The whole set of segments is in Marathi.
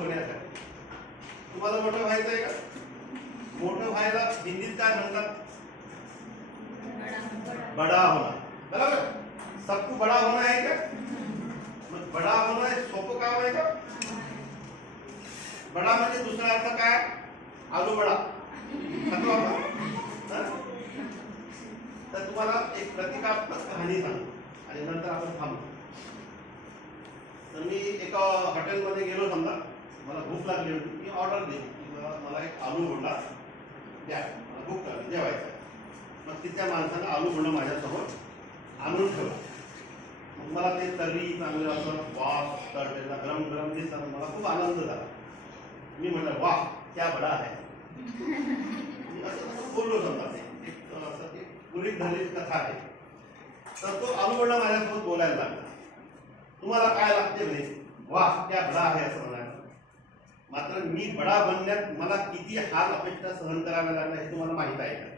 होण्यासाठी तुम्हाला मोठं व्हायचं आहे का? मोठं व्हायला हिंदीत बडा होना बरोबर? सबको बडा होना है क्या बडा होणं हे सोपं काम आहे बडा म्हणजे दुसरा अर्थ काय? आलू बडा. तर तुम्हाला एक प्रतिकात्मक कहाणी सांगतो. आणि नंतर आपण थांबतो तर मी एका हॉटेलमध्ये गेलो समजा. मला भूक लागली होती मी ऑर्डर दे मला एक आलू बोंडा द्या. मला भूक लागली जेवायचं. आहे. मग तिच्या माणसानं आलू बोंडा माझ्यासमोर आणून ठेवला. मग मला ते तरी चांगलं असं वाफ तळलेला गरम गरम दिसताना मला खूप आनंद झाला. मी म्हटलं वाह क्या बडा आहे असं तसं बोललो समजा. ते असं ते गृहीत धरलेली कथा आहे. तर तो आलू बोंडा माझ्यासोबत बोलायला लागला. तुम्हाला काय लागते म्हणजे वाह क्या बडा आहे असं मात्र मी बडा बनण्यात मला किती हाल अपेक्षा सहन कराव्या लागल्या हे तुम्हाला माहीत आहे का?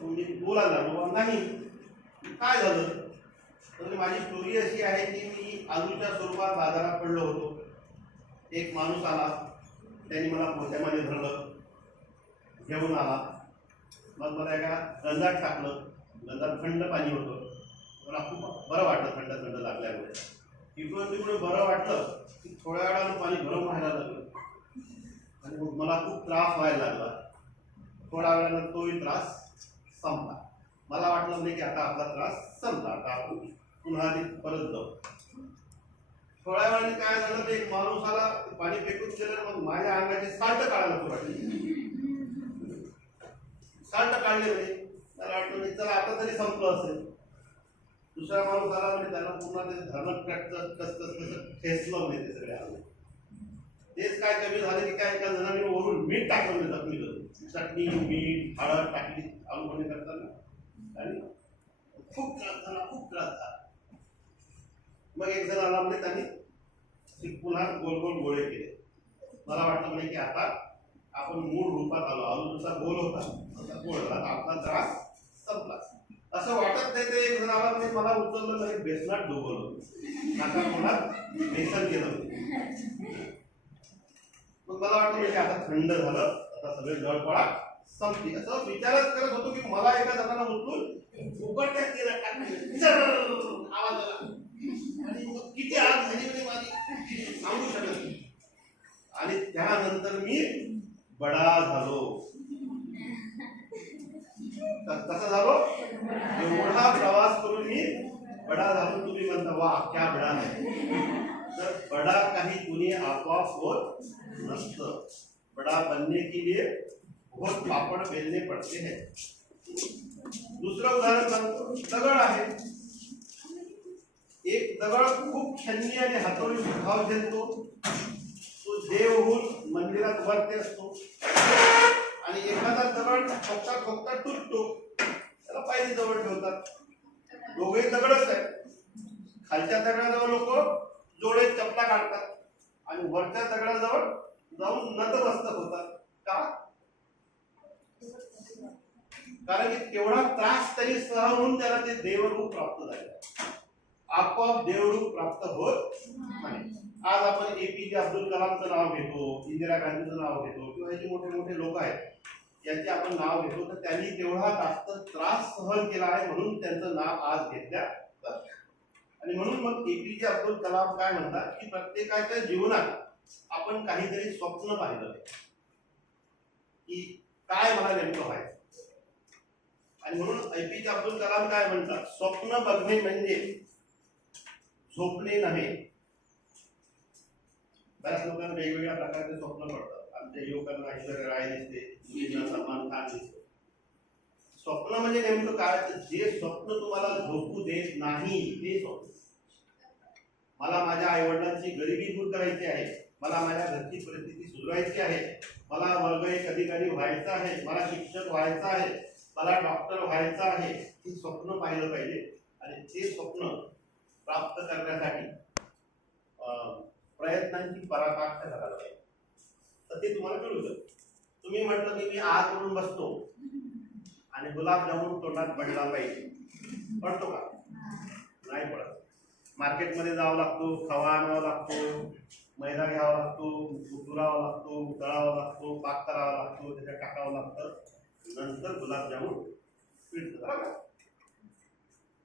तो मी बोलायला लागलो नाही. काय झालं? तर माझी स्टोरी अशी आहे की मी आलूच्या स्वरूपात बाजारात पडलो होतो. एक माणूस आला. त्यांनी मला पोत्यामध्ये धरलं. घेऊन आला. मग मला एका गंजात टाकलं. गंजात थंड पाणी होतं. मला खूप बरं वाटलं थंड थंड लागल्यामुळे. तिकडून तिकडून बरं वाटलं की थोड्या वेळानं पाणी गरम व्हायला लागलं. आणि मग मला खूप त्रास व्हायला लागला. थोड्या वेळानं तोही त्रास संपला. मला वाटलं नाही की आता आपला त्रास संपला. आता आपण पुन्हा परत जाऊ. थोड्या वेळाने काय झालं ते एक माणूस आला पाणी फेकून गेलं मग माझ्या अंगाचे साल्ट काढायला सुरुवात साल्ट काढले म्हणजे मला वाटलं नाही चला आता तरी संपलं असेल. दुसरा माणूस आला म्हणजे त्याला पुन्हा ते धरण ट्रॅक्टर कस कस कसं ठेचलं म्हणजे ते सगळे आलं तेच काय कमी झालं की काय एका जणांनी वरून मीठ टाकलं देतात मी चटणी मीठ हळद टाकली आलू म्हणजे करताना आणि खूप त्रास झाला खूप त्रास झाला. मग एक जण आला म्हणजे त्यांनी पुन्हा गोल गोल गोळे केले. मला वाटलं म्हणजे की आता आपण मूळ रूपात आलो. आलू जसा गोल होता तसा झाला. आता आपला त्रास संपला. असं वाटत नाही ते एक जण आला म्हणजे मला उचललं नाही बेसनात डुबवलं. नाका पुन्हा बेसन केलं मला वाटलं म्हणजे आता थंड झालं आता सगळे जळपळा संपली. असं विचारच करत होतो की मला एका जणाला उचलून फुकट केलं आवाज आला आणि मग किती आग झाली म्हणजे माझी? सांगू शकत नाही. आणि त्यानंतर मी बडा झालो. कसा झालो? एवढा प्रवास करून मी बडा झालो. तुम्ही म्हणता वा क्या बडा नाही. तर बडा काही कुणी आपोआप होत नसतं. बडा बनने के लिए बहुत पापड बेलने पडते हैं. दुसरं उदाहरण सांगतो दगड आहे. एक दगड खूप छन्नी आणि हातोडी भाव झेलतो तो देव होऊन मंदिरात वरते असतो. आणि एखादा दगड खोकता खोकता तुटतो. त्याला पायरी जवळ ठेवतात. दोघे दगडच आहेत. खालच्या दगडाजवळ लोक जोडे चपला काढतात आणि वरच्या दगडाजवळ जाऊन नतमस्तक होतात. का? कारण की तेवढा त्रास तरी सहन होऊन त्याला ते देवरूप प्राप्त झाले. आपोआप देवरूप प्राप्त होत नाही. आज आपण एपीजे अब्दुल कलामचं नाव घेतो इंदिरा गांधीचं नाव घेतो किंवा हे जे मोठे मोठे लोक आहेत यांचे आपण नाव घेतो तर त्यांनी तेवढा जास्त त्रास सहन केला आहे म्हणून त्यांचं नाव आज घेतल्या जातं आणि म्हणून मग एपीजे अब्दुल कलाम काय म्हणतात की प्रत्येकाच्या जीवनात आपण काहीतरी स्वप्न पाहिलं की काय मला नेमकं व्हायचं. आणि म्हणून एपीजे अब्दुल कलाम काय म्हणतात? स्वप्न बघणे म्हणजे झोपणे नव्हे. बऱ्याच लोकांना वेगवेगळ्या प्रकारचे स्वप्न पडतात. आमच्या युवकांना ऐश्वर्या राय दिसते मुलींना सलमान खान दिसतो. स्वप्न म्हणजे नेमकं काय? तर जे स्वप्न तुम्हाला झोपू देत नाही ते स्वप्न. मला माझ्या आईवडिलांची गरिबी दूर करायची आहे. मला माझ्या घरची परिस्थिती सुधारायची आहे. मला वर्ग एक अधिकारी व्हायचा आहे. मला शिक्षक व्हायचं आहे. मला डॉक्टर व्हायचं आहे. हे स्वप्न पाहिलं पाहिजे. आणि ते स्वप्न प्राप्त करण्यासाठी प्रयत्नांची पराकाष्ठा करायला पाहिजे. तर ते तुम्हाला मिळू शकतं. तुम्ही म्हटलं की मी आत म्हणून बसतो. आणि गुलाबजामुन तोंडात पडला पाहिजे. पडतो का? नाही पडत. मार्केटमध्ये जावं लागतो खवा लागतो, मैदा घ्यावा लागतो उतरावा लागतो तळावा लागतो, पाक करावा लागतो, त्याच्यात टाकावं लागतं. नंतर गुलाबजामुन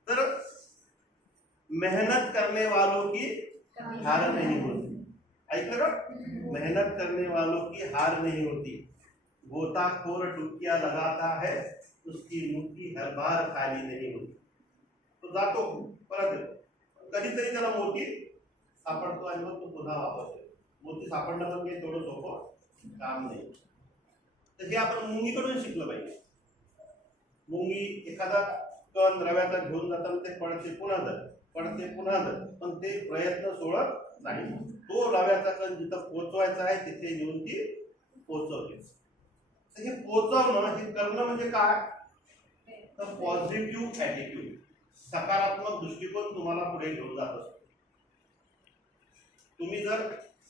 तर मेहनत करने वालों की हार नहीं होती. ऐकलं का? मेहनत करने वालों की हार नहीं होती. गोताखोर डुबकियाँ लगाता है, उसकी मुट्ठी हर बार खाली नहीं होती. तो जातो, परत कधीतरी त्याला मोठी सापडतो आणि मग तो पुन्हा वापरतो. मोती सापडणं पण काही तेवढं सोपं काम नाही. तर हे आपण मुंगीकडून शिकलं पाहिजे. मुंगी एखादा कण रव्याचा घेऊन जाताना ते पडते पुन्हा जात पडते पुन्हा जात पण ते प्रयत्न सोडत नाही. तो रव्याचा कण जिथं पोचवायचा आहे तिथे येऊन ती पोचवते. तर हे पोचवणं हे करणं म्हणजे काय? तर पॉझिटिव्ह ॲटिट्यूड सकारात्मक दृष्टिकोन तुम्हाला पुढे घेऊन जात असतो. तुम्ही जर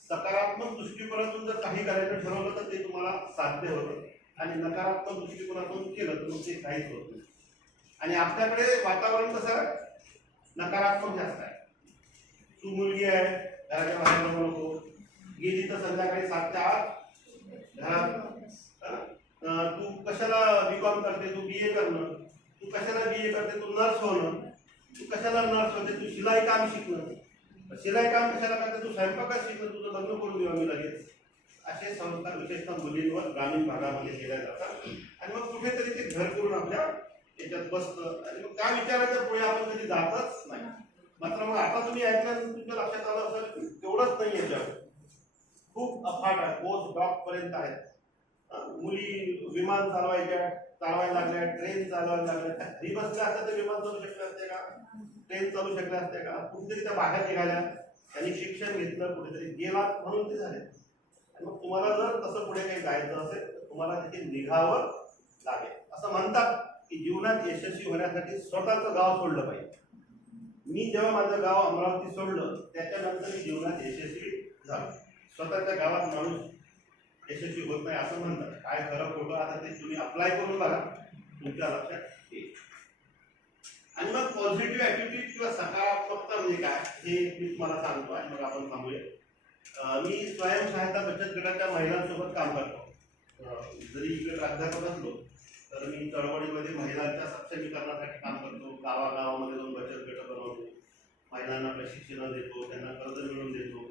सकारात्मक दृष्टिकोनातून जर काही करायचं ठरवलं तर ते तुम्हाला साध्य होतं. आणि नकारात्मक दृष्टिकोनातून केलं तर ते काहीच होत नाही. आणि आपल्याकडे वातावरण कसं नकारात्मक जास्त आहे. तू मुलगी आहे घराच्या बाहेर जाऊ नको. गेली तर संध्याकाळी सातच्या आत घरात तू कशाला बी कॉम करते? तू बी ए करणं तू कशाला बी ए करते? तू नर्स होणं तू कशाला नर्स होते? तू शिलाई काम शिकणं शिलाई काम कशाला करते? तू स्वयंपाकात शिकणं तुझं लग्न करून देऊ आम्ही लगेच. असे संस्कार विशेषतः मुलींवर ग्रामीण भागामध्ये केले जातात. आणि मग कुठेतरी ते घर करून आपल्या याच्यात बसतं. आणि मग त्या विचाराच्या पुढे आपण कधी जातच नाही. मात्र मग आता तुम्ही ऐकल्यानंतर तुमच्या लक्षात आलं असेल तेवढंच नाही याच्यावर खूप अफाट आहे. पोस्ट डॉक पर्यंत आहेत. मुली विमान चालवायच्या चालवायला लागल्या ट्रेन चालवायला लागल्या. ही बसल्या असत्या तर विमान चालू शकल्या असते का? ट्रेन चालू शकल्या असते का? कुठेतरी त्या बाहेर निघाल्या. त्यांनी शिक्षण घेतलं कुठेतरी गेला म्हणून ते झाले. आणि मग तुम्हाला जर तसं पुढे काही जायचं असेल तर तुम्हाला तिथे निघावं लागेल. असं म्हणतात की जीवनात यशस्वी होण्यासाठी स्वतःचं गाव सोडलं पाहिजे. मी जेव्हा माझं गाव अमरावती सोडलं त्याच्यानंतर मी जीवनात यशस्वी झालो. स्वतःच्या गावात माणूस यशस्वी होत नाही असं म्हणतात. काय खरं खोटं आता ते तुम्ही अप्लाय करून बघा. तुमच्या लक्षात येईल. आणि मग पॉझिटिव्ह ॲटिट्यूड किंवा सकारात्मकता म्हणजे काय? हे मी तुम्हाला सांगतो आणि मग आपण थांबूया. मी स्वयं सहायता बचत गटाच्या महिलांसोबत काम करतो. जरी इकडे प्राध्यापक असलो तर मी चळवळीमध्ये महिलांच्या सक्षमीकरणासाठी काम करतो. गावागावामध्ये जाऊन बचत गट बनवतो. महिलांना प्रशिक्षण देतो त्यांना कर्ज मिळवून देतो.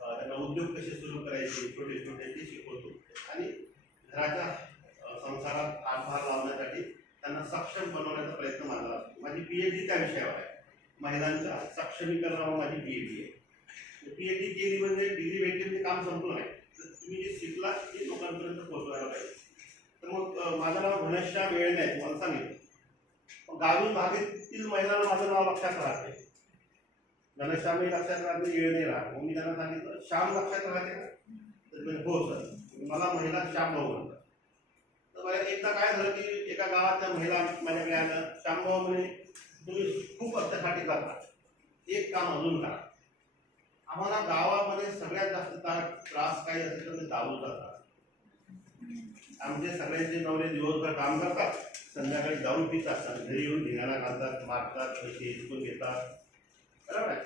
त्यांना उद्योग कसे सुरू करायचे छोटे छोटे ते शिकवतो. आणि घराच्या संसारात हातभार लावण्यासाठी त्यांना सक्षम बनवण्याचा प्रयत्न माझा असतो. माझी पी एच डी त्या विषयावर आहे. महिलांच्या सक्षमीकरणावर माझी पी एच डी आहे. पी एच डी केली म्हणजे डिग्री भेटली काम संपलं नाही तर तुम्ही जे शिकला ते लोकांपर्यंत पोहोचवायला पाहिजे. तर मग माझं नाव घनश्याम वेळ नाही तुम्हाला सांगितलं मग गावी भागेतील महिलांना माझं नाव लक्षात राहते. घनश्यामही लक्षात राहते वेळ नाही राहत. मग मी त्यांना सांगितलं श्याम लक्षात राहते का? तर हो सर. म्हणजे मला महिला श्याम भाऊ म्हणतात. तर मला एकदा काय झालं की एका गावातल्या महिला माझ्याकडे आल्या. श्याम भाऊ म्हणे तुम्ही खूप अत्यासाठी करता. एक काम अजून करा. आम्हाला गावामध्ये सगळ्यात जास्त त्रास काही असेल तर ते दारूचा त्रास आमचे सगळ्यांचे नवरे दिवसभर काम करतात संध्याकाळी दारू पितात घरी येऊन धिंगाणा घालतात मारतात पैसे हिसकून घेतात. बरोबर आहे?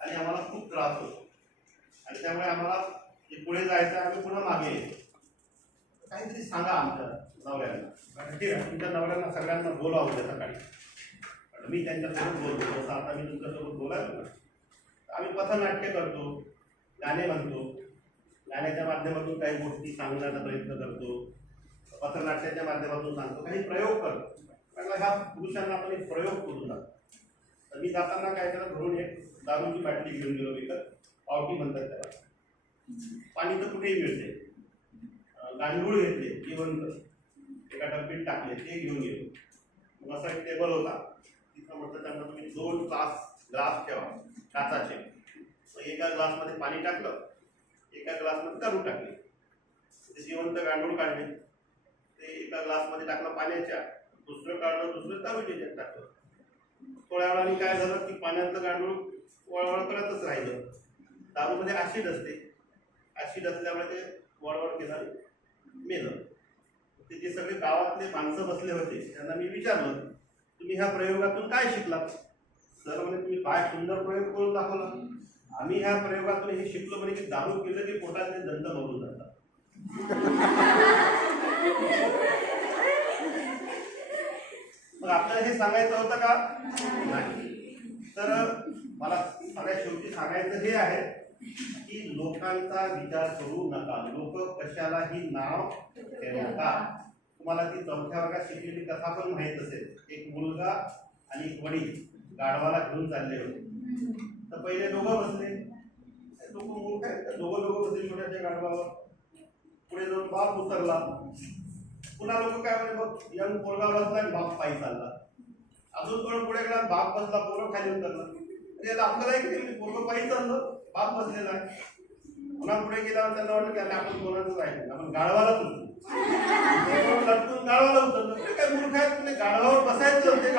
आणि आम्हाला खूप त्रास होतो. आणि त्यामुळे आम्हाला जे पुढे जायचं आहे, आम्ही पुन्हा मागे काहीतरी सांगा आमच्या नवऱ्यांना. ठीक आहे तुमच्या नवऱ्यांना सगळ्यांना बोलावं उद्या सकाळी. मी त्यांच्यासोबत बोलतो. जसं आता मी तुमच्यासोबत बोलायचो ना आम्ही पथनाट्य करतो गाणे म्हणतो. गाण्याच्या माध्यमातून काही गोष्टी सांगण्याचा प्रयत्न करतो. पथनाट्याच्या माध्यमातून सांगतो. काही प्रयोग करतो. म्हटलं ह्या पुरुषांना आपण एक प्रयोग करून जातो तर मी जाताना काय केलं घरून एक दारूची बाटली घेऊन गेलो विकत पावटी म्हणतात त्याला. पाणी तर कुठेही मिळते. गांडूळ घेतले जिवंत. एका डब्बीत टाकले ते घेऊन गेलो. मग असा एक टेबल होता. तिथं म्हटलं त्यांना तुम्ही दोन ग्लास ग्लास ठेवा काचाचे. मग एका ग्लासमध्ये पाणी टाकलं. एका ग्लासमध्ये दारू टाकली. ते जिवंत गांडूळ काढले. ते एका ग्लासमध्ये टाकलं पाण्याच्या. दुसरं काढलं दुसरं दारूचे टाकलं. थोड्या वेळाने काय झालं की पाण्यातलं गांडूळ वळवळ करतच राहिलं. दारूमध्ये ॲसिड असते. ॲसिड असल्यामुळे ते वळवळ केलं मेलं. ते जे सगळे गावातले माणसं बसले होते त्यांना मी विचारलं तुम्ही ह्या प्रयोगातून काय शिकलात? सर म्हणे तुम्ही काय सुंदर प्रयोग करून दाखवला. आम्ही ह्या प्रयोगातून हे शिकलो म्हणजे की दारू पिलं की पोटातले दंत बघून जातात. मग आपल्याला हे सांगायचं होतं का? नाही. तर मला सगळ्यात शेवटी सांगायचं हे आहे की लोकांचा विचार करू नका. लोक कशालाही नाव ठेवता तुम्हाला ती चौथ्या वर्गात शिकलेली कथा पण माहीत असेल. एक मुलगा आणि एक वडील गाढवाला घेऊन चालले होते. तर पहिले दोघं बसले. लोक दोघं दोघं बसले छोट्याच्या गाढवावर. पुढे जाऊन बाप उतरला. पुन्हा लोक काय म्हणे बघ यंग पोरगा बसला बाप पायी चालला. अजून कोण पुढे गेला बाप बसला पोरं खाली उतरला. म्हणजे आपल्याला एक केली पोरग पायी चाललं बाप बसलेला आहे पुन्हा पुढे गेला त्यांना वाटलं की आपण कोणाचं आहे. आपण गाढवालाच उतरू लटकून गाढवाला उतरलं. ते काय मूर्ख आहेत म्हणजे बसायचं